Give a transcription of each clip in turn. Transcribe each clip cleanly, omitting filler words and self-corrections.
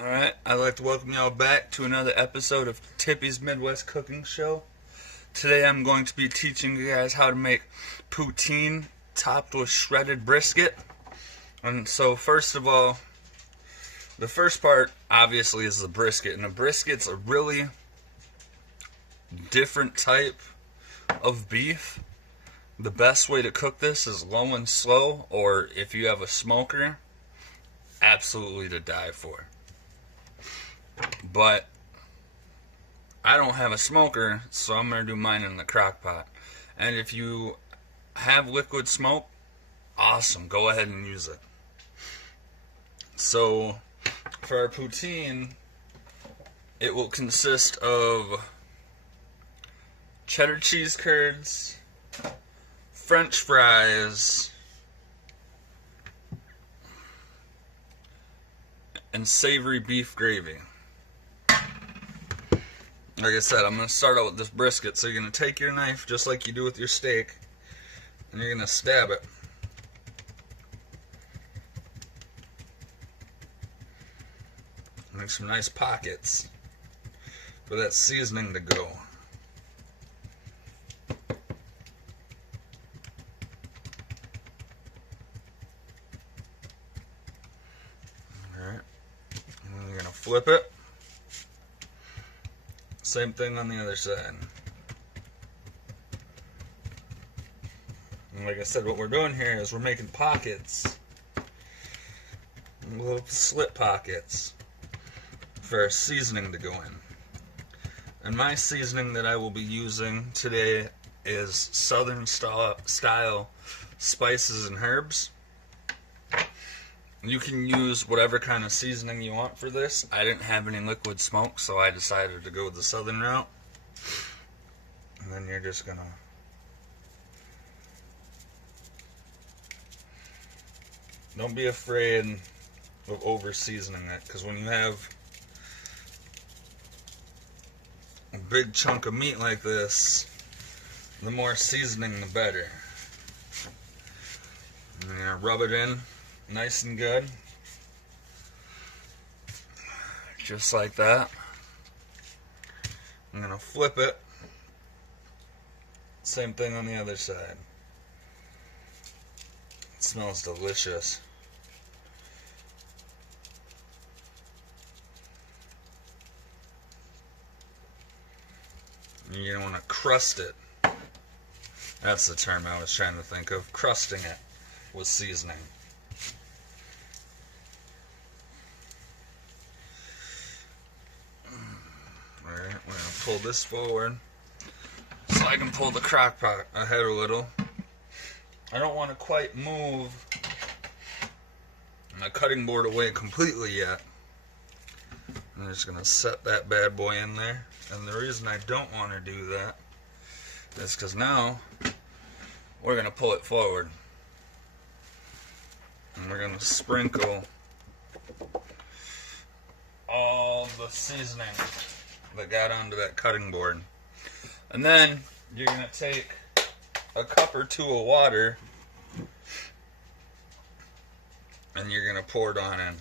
Alright, I'd like to welcome y'all back to another episode of Tippy's Midwest Cooking Show. Today I'm going to be teaching you guys how to make poutine topped with shredded brisket. And so first of all, the first part obviously is the brisket. And the brisket's a really different type of beef. The best way to cook this is low and slow, or if you have a smoker, absolutely to die for. But I don't have a smoker, so I'm going to do mine in the crock pot. And if you have liquid smoke, awesome, go ahead and use it. So for our poutine, it will consist of cheddar cheese curds, French fries, and savory beef gravy. Like I said, I'm going to start out with this brisket. So you're going to take your knife, just like you do with your steak, and you're going to stab it. Make some nice pockets for that seasoning to go. Alright, and then you're going to flip it. Same thing on the other side. And like I said, what we're doing here is we're making pockets, little slit pockets, for our seasoning to go in. And my seasoning that I will be using today is Southern style spices and herbs. You can use whatever kind of seasoning you want for this. I didn't have any liquid smoke, so I decided to go with the southern route. And then you're just gonna don't be afraid of over seasoning it, because when you have a big chunk of meat like this, the more seasoning the better. And you're gonna rub it in nice and good, just like that. I'm gonna flip it. Same thing on the other side. It smells delicious. You're gonna want to crust it. That's the term I was trying to think of. Crusting it with seasoning. Alright, we're going to pull this forward so I can pull the crock pot ahead a little. I don't want to quite move my cutting board away completely yet. I'm just going to set that bad boy in there. And the reason I don't want to do that is because now we're going to pull it forward. And we're going to sprinkle all the seasoning that got onto that cutting board. And then you're going to take a cup or two of water and you're going to pour it on in.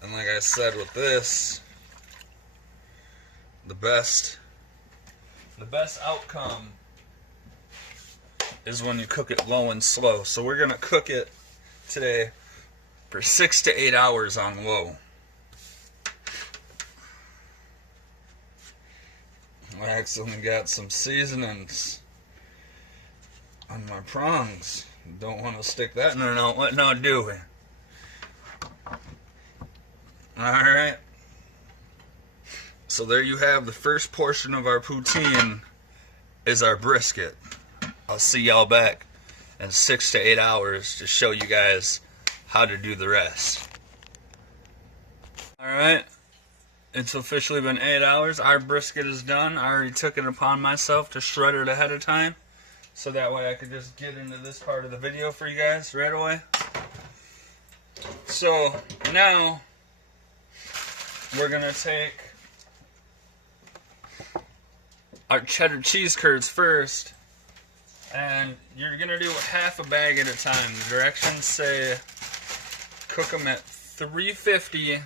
And like I said with this, the best outcome is when you cook it low and slow. So we're going to cook it today for 6 to 8 hours on low. I accidentally got some seasonings on my prongs. Don't want to stick that in there. No, do we? Alright. So there you have the first portion of our poutine is our brisket. I'll see y'all back in 6 to 8 hours to show you guys how to do the rest. Alright. It's officially been 8 hours. Our brisket is done. I already took it upon myself to shred it ahead of time, so that way I could just get into this part of the video for you guys right away. So now we're gonna take our cheddar cheese curds first, and you're gonna do half a bag at a time. The directions say cook them at 350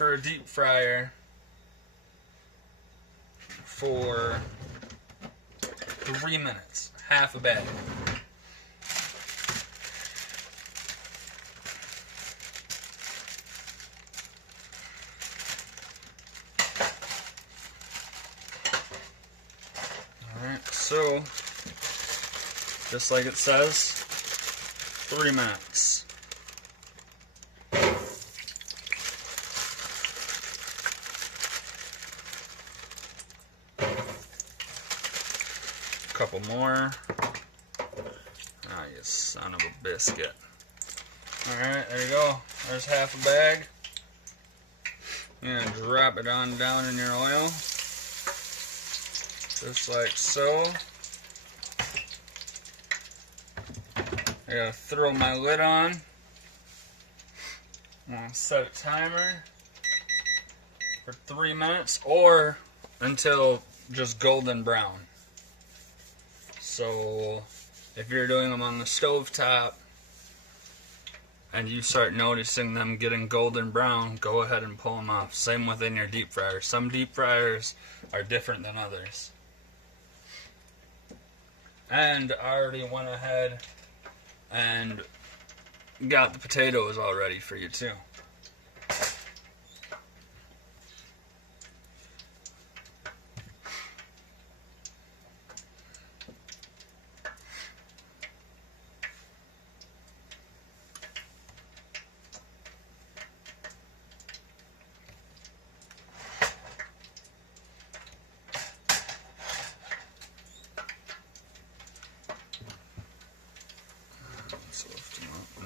for a deep fryer for 3 minutes, half a bag. Alright, so just like it says, 3 minutes. Couple more. Ah, you son of a biscuit. Alright, there you go. There's half a bag. You're gonna drop it on down in your oil. Just like so. I gotta throw my lid on. I'm gonna set a timer for 3 minutes or until just golden brown. So if you're doing them on the stove top and you start noticing them getting golden brown, go ahead and pull them off. Same within your deep fryer. Some deep fryers are different than others. And I already went ahead and got the potatoes all ready for you too.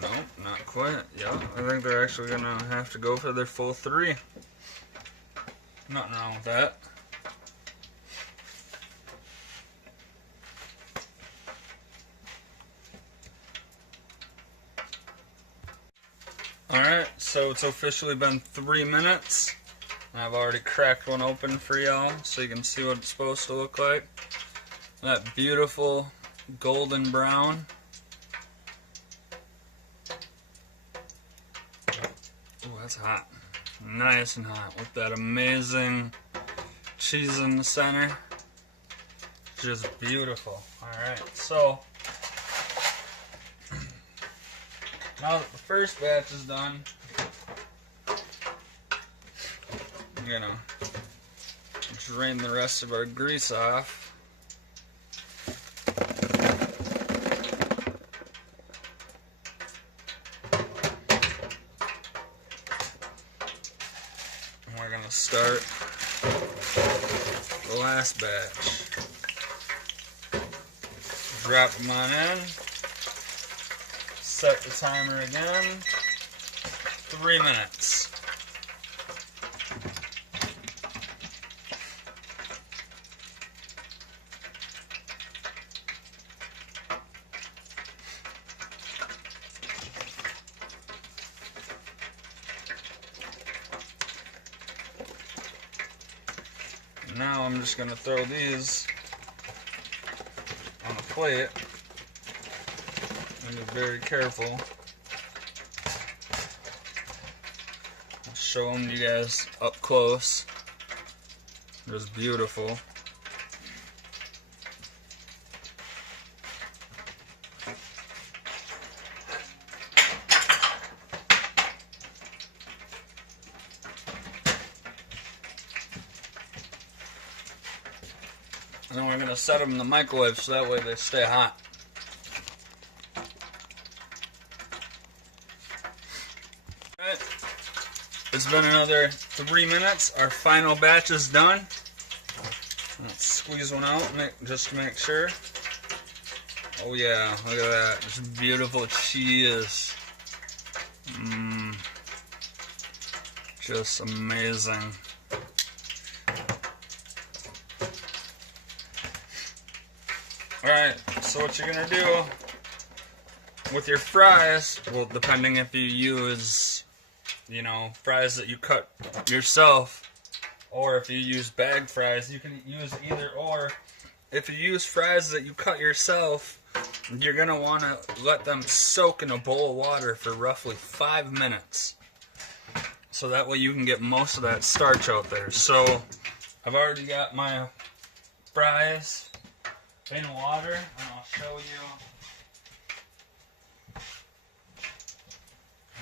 No, not quite. Yeah, I think they're actually gonna have to go for their full 3. Nothing wrong with that. Alright, so it's officially been 3 minutes. I've already cracked one open for y'all so you can see what it's supposed to look like. That beautiful golden brown. Oh, that's hot. Nice and hot with that amazing cheese in the center. Just beautiful. Alright, so now that the first batch is done, I'm gonna drain the rest of our grease off. And we're gonna start the last batch. Drop them on in. Set the timer again. 3 minutes. Now I'm just going to throw these on a plate and be very careful. I'll show them to you guys up close. Just beautiful. And then we're going to set them in the microwave so that way they stay hot. Alright, it's been another 3 minutes. Our final batch is done. Let's squeeze one out just to make sure. Oh yeah, look at that. Just beautiful cheese. Just amazing. Alright, so what you're going to do with your fries, well, depending if you use, fries that you cut yourself, or if you use bag fries, you can use either or. If you use fries that you cut yourself, you're going to want to let them soak in a bowl of water for roughly 5 minutes. so that way you can get most of that starch out there. So I've already got my fries in water, and I'll show you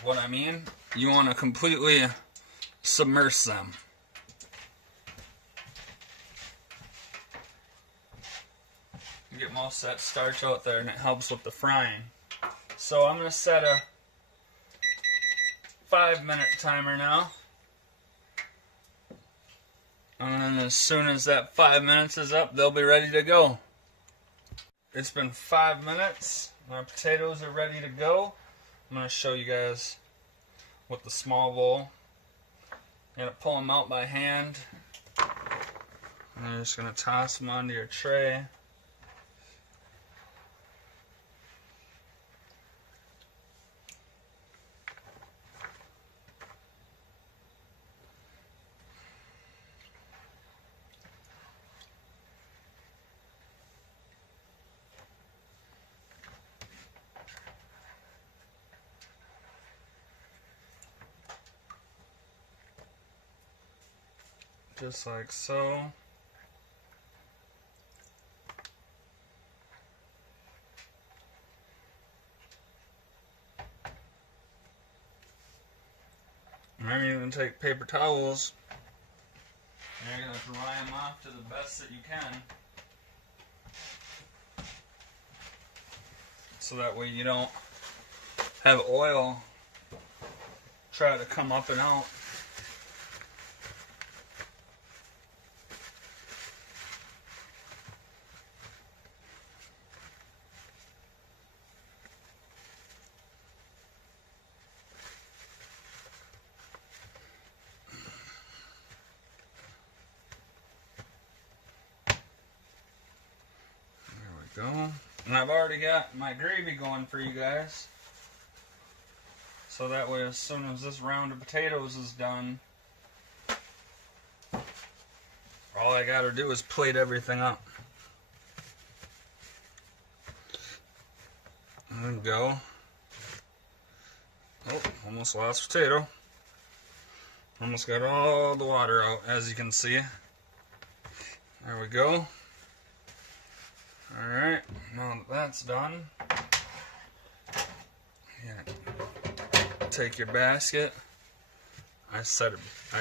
what I mean. You want to completely submerge them. You get most of that starch out there, and it helps with the frying. So I'm going to set a 5-minute timer now. And then as soon as that 5 minutes is up, they'll be ready to go. It's been 5 minutes. My potatoes are ready to go. I'm going to show you guys with the small bowl. You're going to pull them out by hand. And you're just going to toss them onto your tray. Just like so. And then you're going to take paper towels and you're going to dry them off to the best that you can. So that way you don't have oil try to come up and out. Go. And I've already got my gravy going for you guys. So that way as soon as this round of potatoes is done, all I gotta do is plate everything up. And go. Oh, almost lost potato. Almost got all the water out, as you can see. There we go. Alright, now that that's done, take your basket. I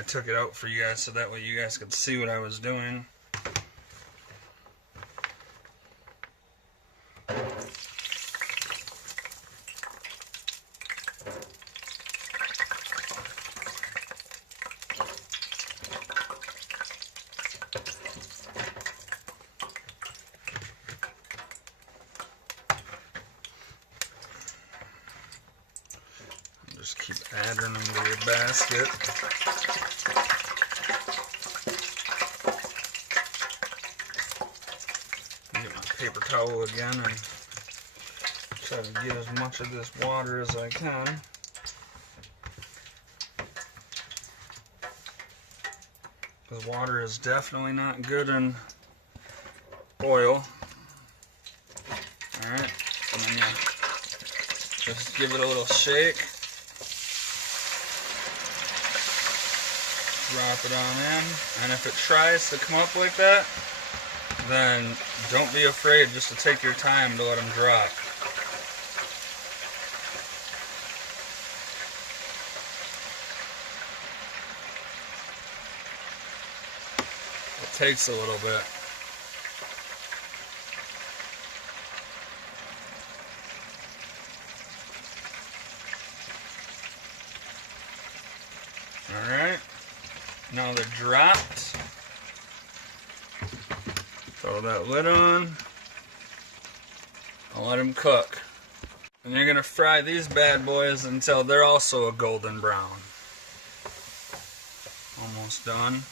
took it out for you guys so that way you guys could see what I was doing. Just keep adding them to your basket. Get my paper towel again and try to get as much of this water as I can. Because water is definitely not good in oil. Alright, and then you just give it a little shake. Drop it on in, and if it tries to come up like that, then don't be afraid just to take your time to let them drop. It takes a little bit. Alright. Now they're dropped. Throw that lid on. I'll let them cook. And you're going to fry these bad boys until they're also a golden brown. Almost done.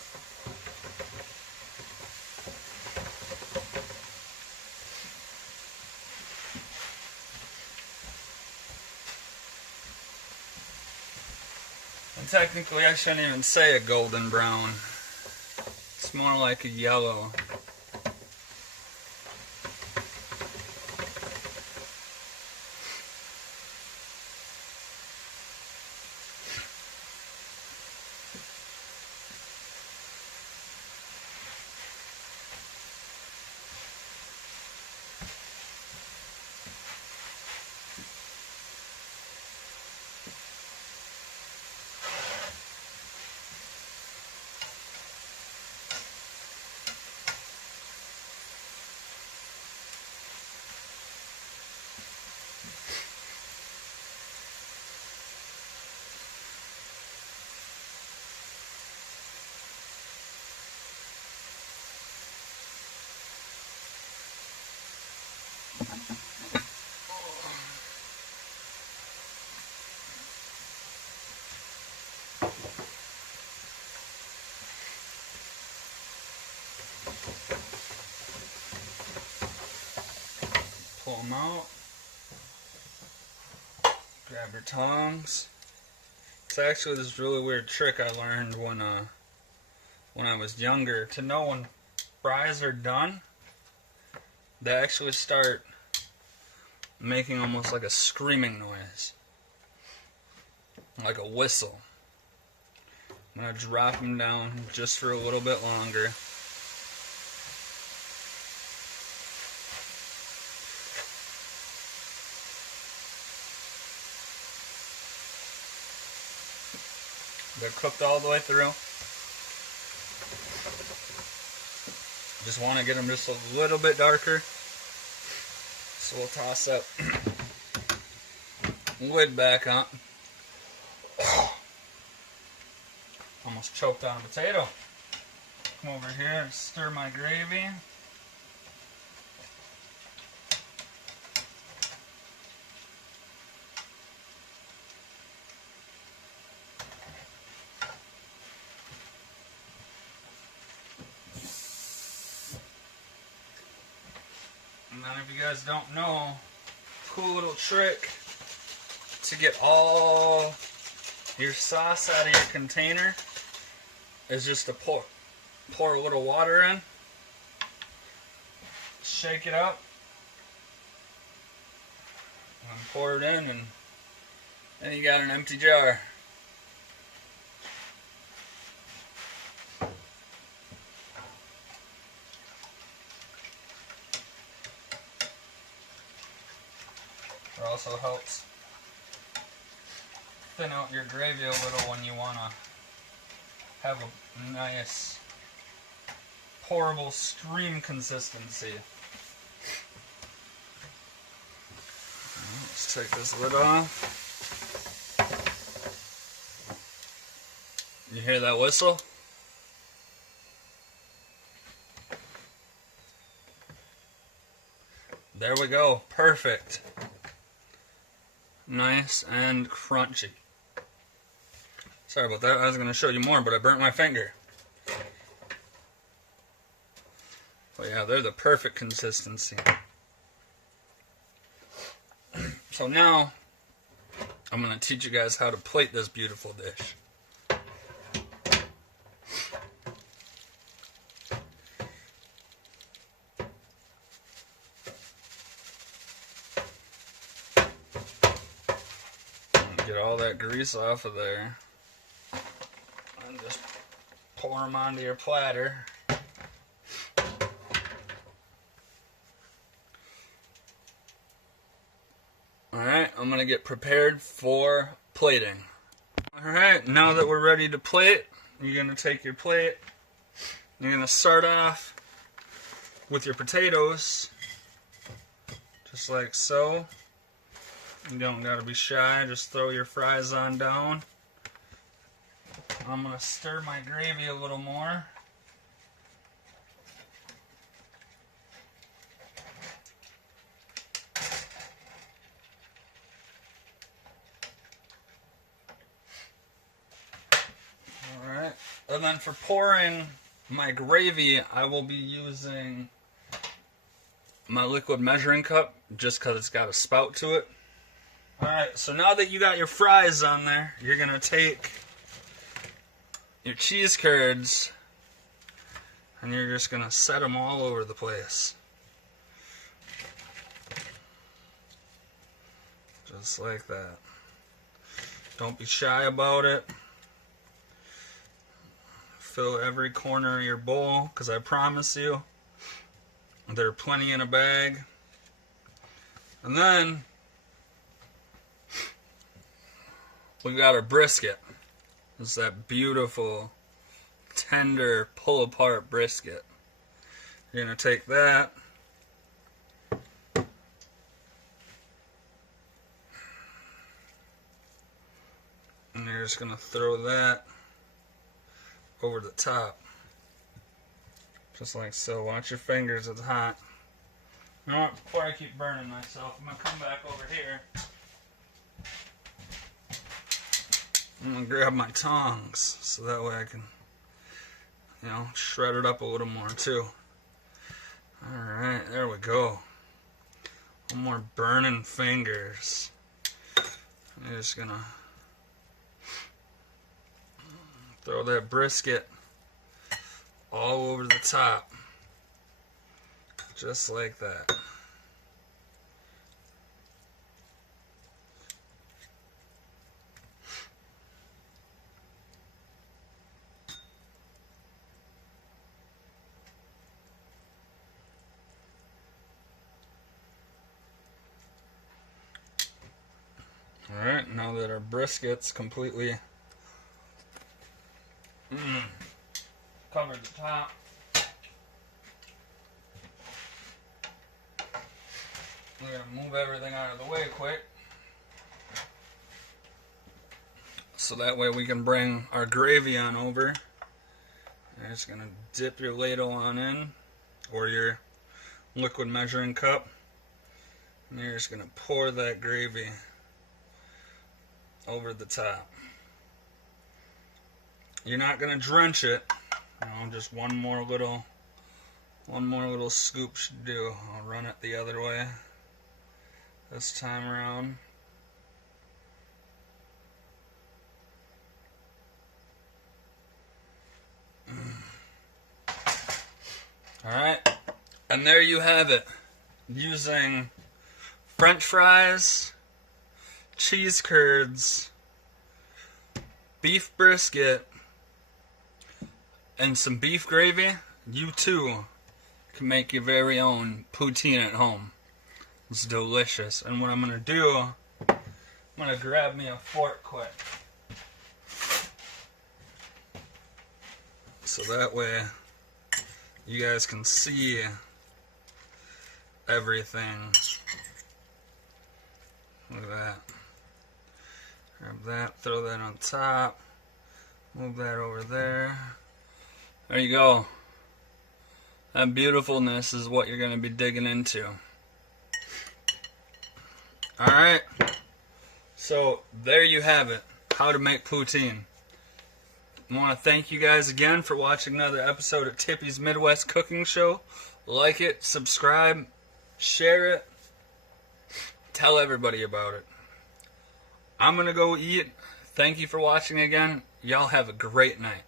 And technically I shouldn't even say a golden brown. It's more like a yellow. pull them out. Grab your tongs. It's actually this really weird trick I learned when I was younger. To know when fries are done, they actually start making almost like a screaming noise, like a whistle. I'm going to drop them down just for a little bit longer. They're cooked all the way through. Just want to get them just a little bit darker. So we'll toss that lid back on. Almost choked on a potato. Come over here and stir my gravy. And then if you guys don't know, cool little trick to get all your sauce out of your container is just to pour a little water in, shake it up, and pour it in, and then you got an empty jar. It also helps thin out your gravy a little when you want to have a nice pourable stream consistency. Let's take this lid off. You hear that whistle? There we go. Perfect. Nice and crunchy. Sorry about that. I was going to show you more, but I burnt my finger. But yeah, they're the perfect consistency. So now, I'm going to teach you guys how to plate this beautiful dish. Get all that grease off of there. And just pour them onto your platter. Alright, I'm going to get prepared for plating. Alright, now that we're ready to plate, you're going to take your plate. You're going to start off with your potatoes. Just like so. You don't got to be shy, just throw your fries on down. I'm going to stir my gravy a little more. Alright, and then for pouring my gravy, I will be using my liquid measuring cup just because it's got a spout to it. Alright, so now that you got your fries on there, you're going to take your cheese curds and you're just going to set them all over the place. Just like that. Don't be shy about it. Fill every corner of your bowl, because I promise you, there are plenty in a bag. And then, we got our brisket. It's that beautiful, tender, pull-apart brisket. You're going to take that. And you're just going to throw that over the top. Just like so. Watch your fingers, it's hot. You know what? Before I keep burning myself, I'm going to come back over here. I'm going to grab my tongs so that way I can, shred it up a little more too. Alright, there we go. No more burning fingers. I'm just gonna throw that brisket all over the top. Just like that. Alright, now that our brisket's completely covered the top, we're going to move everything out of the way quick, so that way we can bring our gravy on over. You're just going to dip your ladle on in, or your liquid measuring cup, and you're just going to pour that gravy over the top. You're not going to drench it, just one more little scoop should do. I'll run it the other way this time around. Alright, and there you have it. Using French fries, cheese curds, beef brisket, and some beef gravy, you too can make your very own poutine at home. It's delicious. And what I'm going to do, I'm going to grab me a fork quick, so that way you guys can see everything. Look at that. Grab that, throw that on top, move that over there. There you go. That beautifulness is what you're going to be digging into. Alright, so there you have it, how to make poutine. I want to thank you guys again for watching another episode of Tippy's Midwest Cooking Show. Like it, subscribe, share it, tell everybody about it. I'm going to go eat. Thank you for watching again. Y'all have a great night.